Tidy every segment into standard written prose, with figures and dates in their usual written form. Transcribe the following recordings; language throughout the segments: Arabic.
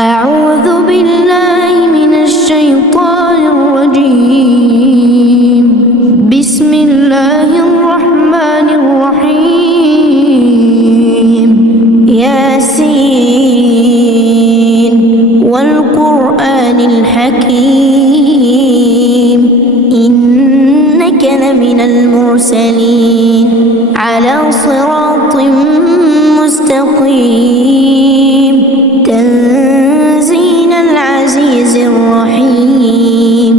أعوذ بالله من الشيطان الرجيم. بسم الله الرحمن الرحيم. ياسين والقرآن الحكيم إنك لمن المرسلين على صراط مستقيم تنزيل العزيز الرحيم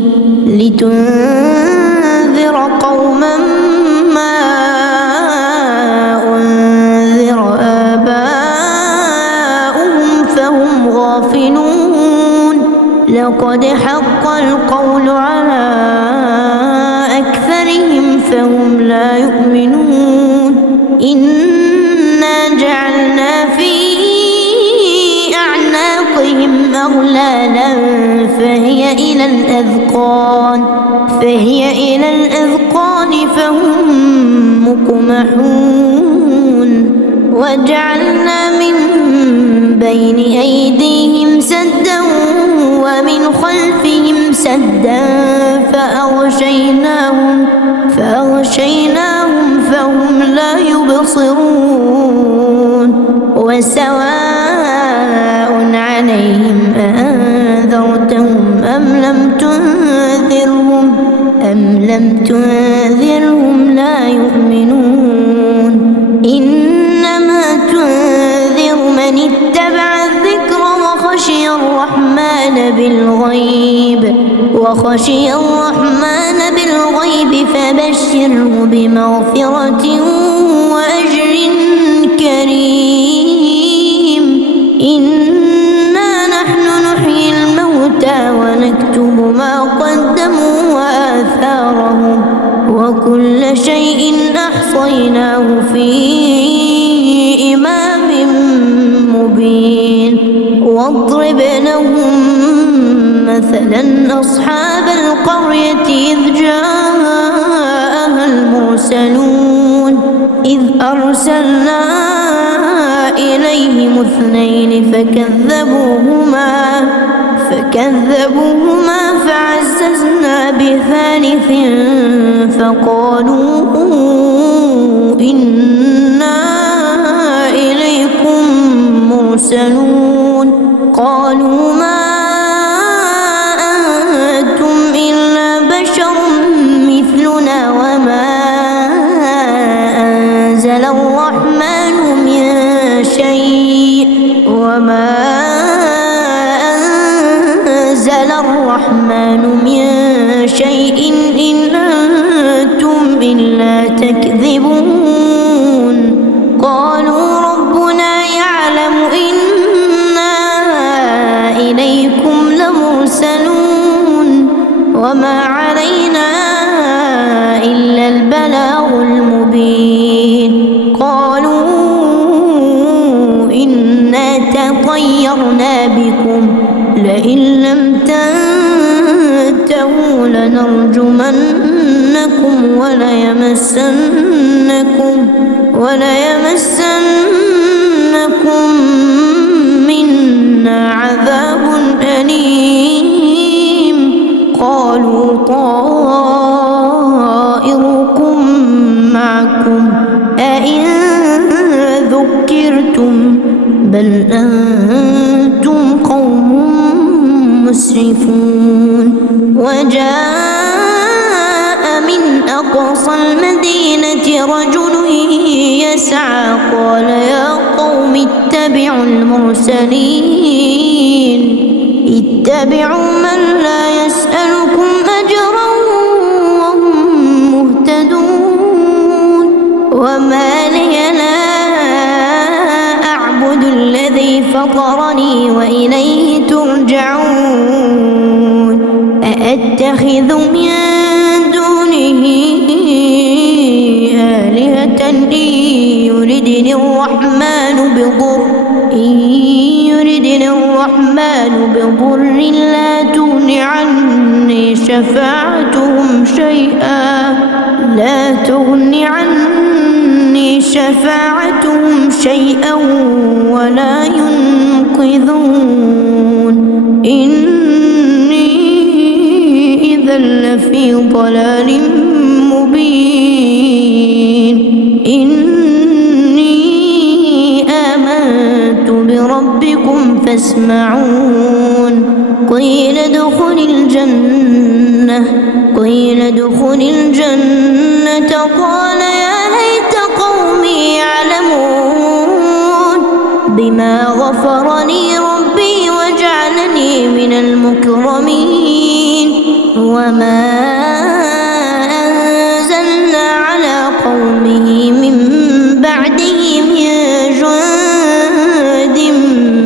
لتنذر قوما ما أنذر آباؤهم فهم غافلون لقد حق القول على أكثرهم فهم لا يؤمنون إنا جعلنا في أعناقهم أغلالا فهي إلى الأذقان فهم مقمحون وجعلنا من بين أيديهم سدا ومن خلفهم سدا فأغشيناهم فهم لا يبصرون وسواء عليهم أأنذرتهم أم لم تنذرهم لا يؤمنون إنما تنذر من اتبع الذكر وخشي الرحمن بالغيب فبشره بمغفرة وأجر كريم إنا نحن نحيي الموتى ونكتب ما قدموا وآثارهم وكل شيء أحصيناه في إمام مبين واضرب لهم مثلا أصحاب القرية إذ جاءها المرسلون إذ أرسلنا إليهم 2 فكذبوهما فعززنا ب3 فقالوا إنا إليكم مرسلون قالوا ما أنتم إلا بشر مثلنا وما أنزل الرحمن من شيء إن أنتم إلا تكذبون قالوا ربنا يعلم إنا إليكم لمرسلون وما علينا إلا البلاغ المبين قالوا إنا تطيرنا بكم لئن لم تنتهوا لنرجمنكم وليمسنكم منا عذاب أليم قالوا طائركم معكم أئن ذكرتم بل أنتم قوم مسرفون وجاء من أقصى المدينة رجل يسعى قال يا قوم اتبعوا من لا يسألكم أجرا وهم مهتدون وما لي لا أعبد الذي فطرني وإليه ترجعون أأتخذ من دونه آلهة إن يردني الرحمن بضر لا تغن عني شفاعتهم شيئا ولا ينقذون لفي ضلال مبين إني آمنت بربكم فاسمعون قيل ادخل الجنة قال يا ليت قومي يعلمون بما غفر لي ربي وجعلني من المكرمين وما أنزلنا على قومه من بعده من جند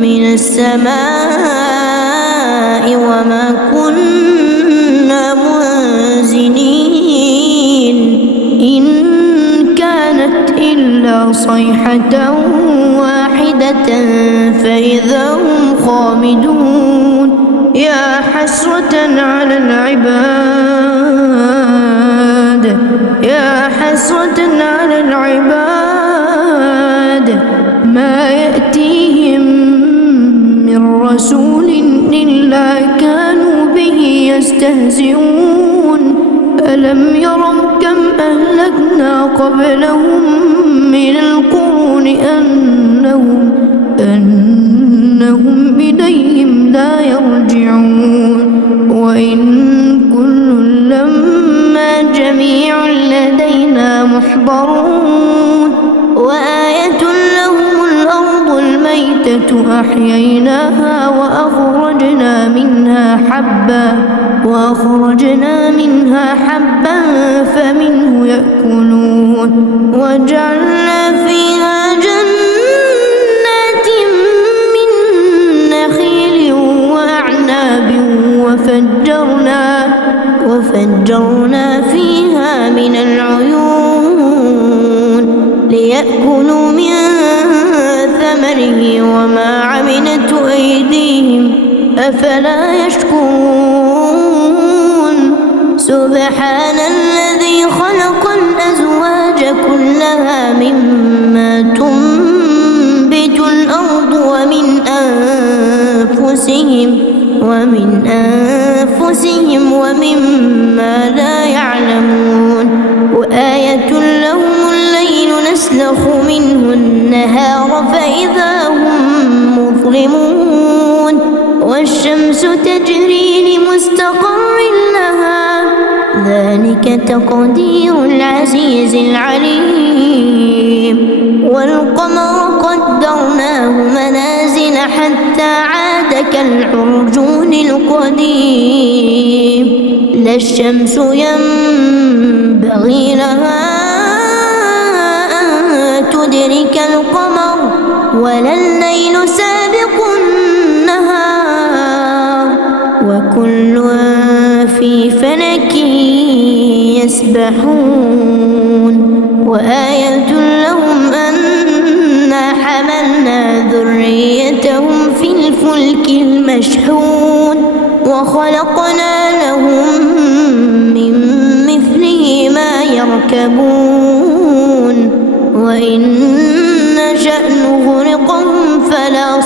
من السماء وما كنا منزلين إن كانت إلا صيحة واحدة فإذا هم خامدون يا حسرة على العباد ما يأتيهم من رسول إلا كانوا به يستهزئون ألم يروا كم أهلكنا قبلهم من القرون أنهم إليهم لا يرجعون وإن كل لما جميع لدينا محضرون وآية لهم الأرض الميتة أحييناها وأخرجنا منها حبا فمنه يأكلون وجعلنا فيها جنات من نخيل وأعناب وفجرنا فيها من العيون ليأكلوا من ثمره وما عملته أيديهم أفلا يشكرون سبحان الذي خلق الأزواج كلها مما تنبت الأرض ومن أنفسهم ومما لا يعلمون وآية لهم الليل نسلخ منه النهار فإذا هم مظلمون والشمس تجري لمستقر لها ذلك تقدير العزيز العليم والقمر قدرناه منازل حتى عاد كالعرجون القديم لا الشمس ينبغي لها أن تدرك القمر ولا الليل سابق النهار وكل في فلك يسبحون وآية لهم أنا حملنا ذريتهم في الفلك المشحون وخلقنا لهم من مثله ما يركبون وإن نشأ نغرقهم فلا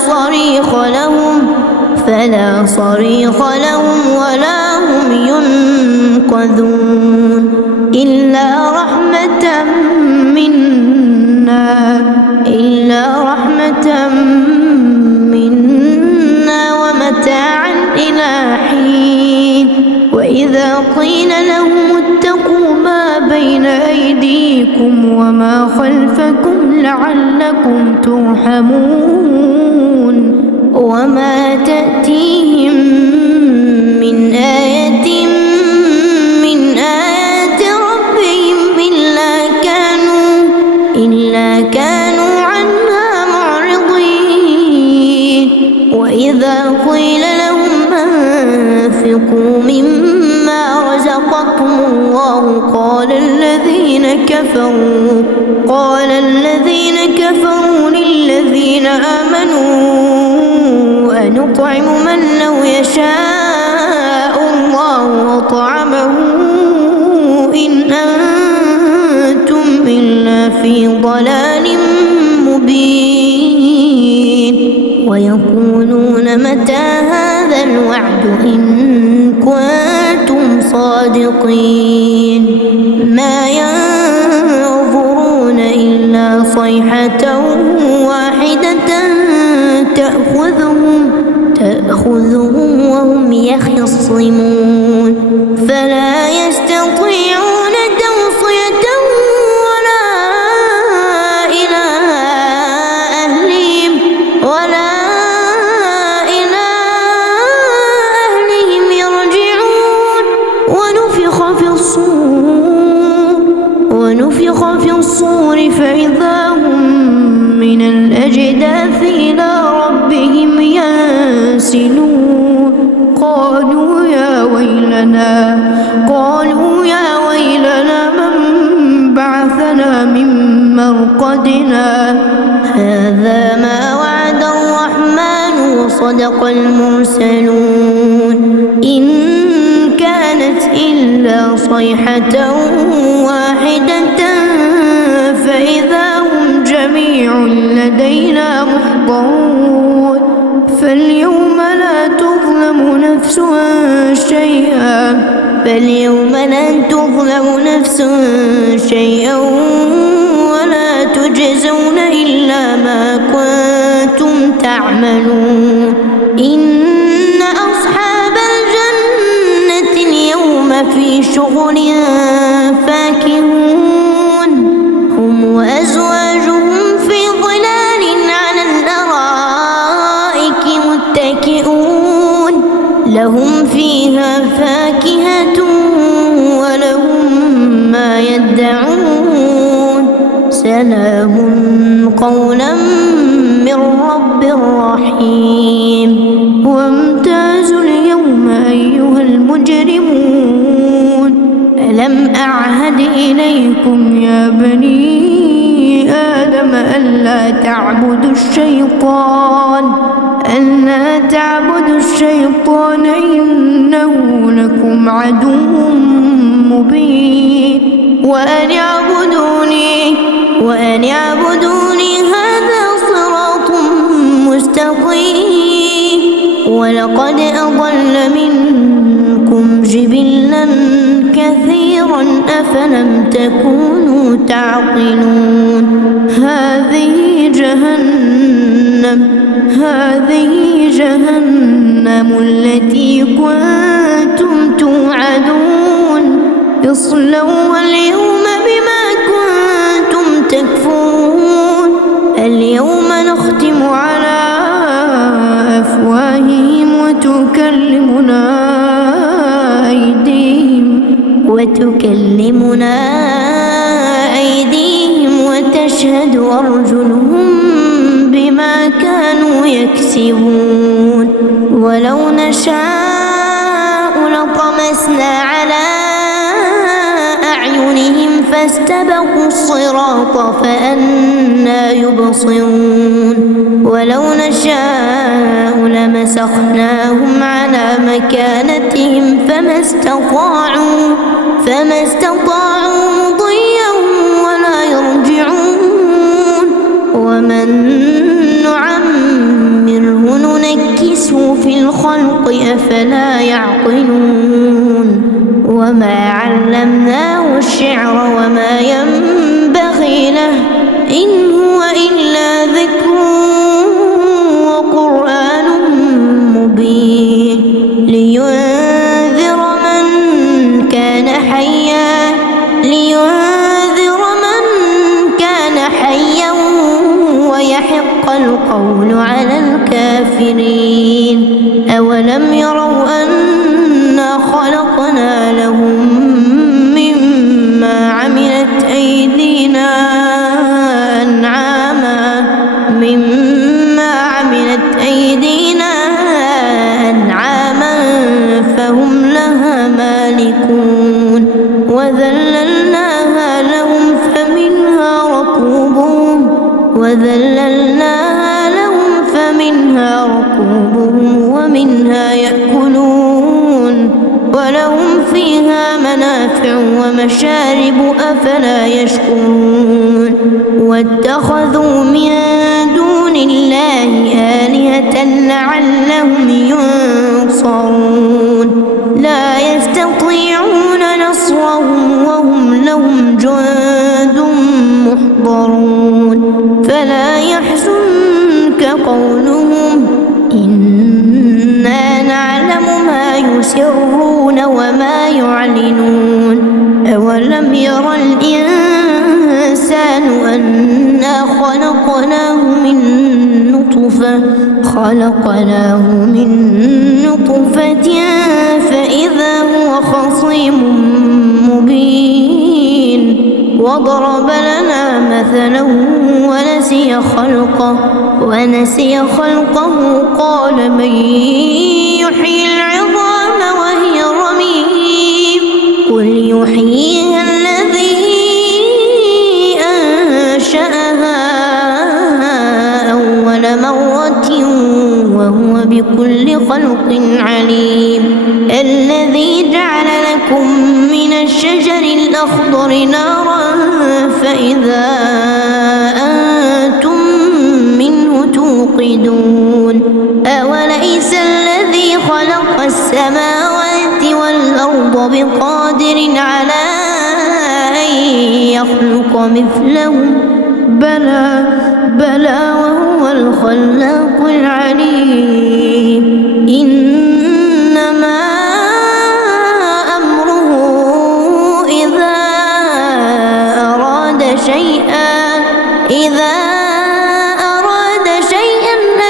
صريخ لهم ولا هم ينقذون إلا رحمة منا ومتاعا إلى حين وإذا قيل لهم اتقوا ما بين أيديكم وما خلفكم لعلكم ترحمون وما تأتيهم من آية من آيات ربهم إلا كانوا عنها معرضين وإذا قيل لهم أنفقوا مما رزقكم الله قال الذين كفروا للذين آمنوا أنطعم من لو يشاء الله أطعمه إن أنتم إلا في ضلال مبين ويقولون متى هذا الوعد إن كنتم الصادقين ما ينظرون إلا صيحة واحدة تأخذهم وهم يخصمون فلا يستطيعون توصية ولا إلى أهلهم يرجعون ونفخ في الصور فإذا هم من الأجداث إلى ربهم ينسلون قالوا يا ويلنا من بعثنا من مرقدنا هذا ما وعد الرحمن وصدق المرسلون إن كانت إلا صيحة واحدة فإذا هم جميع لدينا محضرون فاليوم لا تظلم نفس شيئا ولا تجزون إلا ما كنتم تعملون إن أصحاب الجنة اليوم في شغل فاكهون هم وأزواجهم في ظلال على الأرائك متكئون لهم فيها فاكهة ولهم ما يدعون سلام قولا من رب رحيم وامتازوا اليوم أيها المجرمون ألم أعهد إليكم يا بني آدم ألا تعبدوا الشيطان إنه لكم عدو مبين وأن اعبدوني هذا صراط مستقيم ولقد أضل منكم جبلا كثيرا أفلم تكونوا تعقلون هذه جهنم التي كنتم توعدون اصلوها اليوم بما كنتم تكفرون اليوم نختم على أفواههم وتكلمنا أيديهم وتشهد أرجلهم بما كانوا يكسبون ولو نشاء لطمسنا على أعينهم فاستبقوا الصراط فأنى يبصرون ولو نشاء لمسخناهم على مكانتهم فما استطاعوا مضيا ولا يرجعون ومن نعمره ننكسه في الخلق أفلا يعقلون وما علمناه الشعر وما ينبغي له إن هو إلا ذكر وقرآن مبين لينذر من كان حيا ويحق القول على الكافرين أولم يروا أنا خلقنا لهم مما عملت أيدينا أنعاما فهم لها مالكون وذللناها لهم فمنها ركوبهم ومنها يأكلون ولهم فيها منافع ومشارب أفلا يشكرون واتخذوا من دون الله آلهة لعلهم ينصرون لا يستطيعون يسرون وما يعلنون أولم ير الإنسان أنا خلقناه من نطفة فإذا هو خصيم مبين وضرب لنا مثلا ونسي خلقه قال من يحيي العظام وهي رميم قل يحييها الذي أنشأها أول مرة وهو بكل خلق عليم الذي جعل لكم من الشجر الأخضر نارا فإذا أنتم منه توقدون أوليس الذي خلق السماوات والأرض بقادر على أن يخلق مثلهم بلى وهو الخلاق العليم إنما أمره إذا أراد شيئا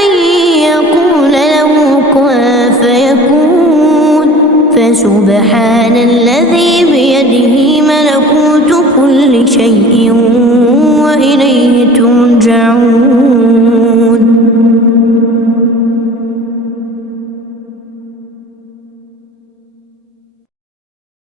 أن يقول له كن فيكون فسبحان الذي بيده ملكوت كل شيء وإليه ترجعون.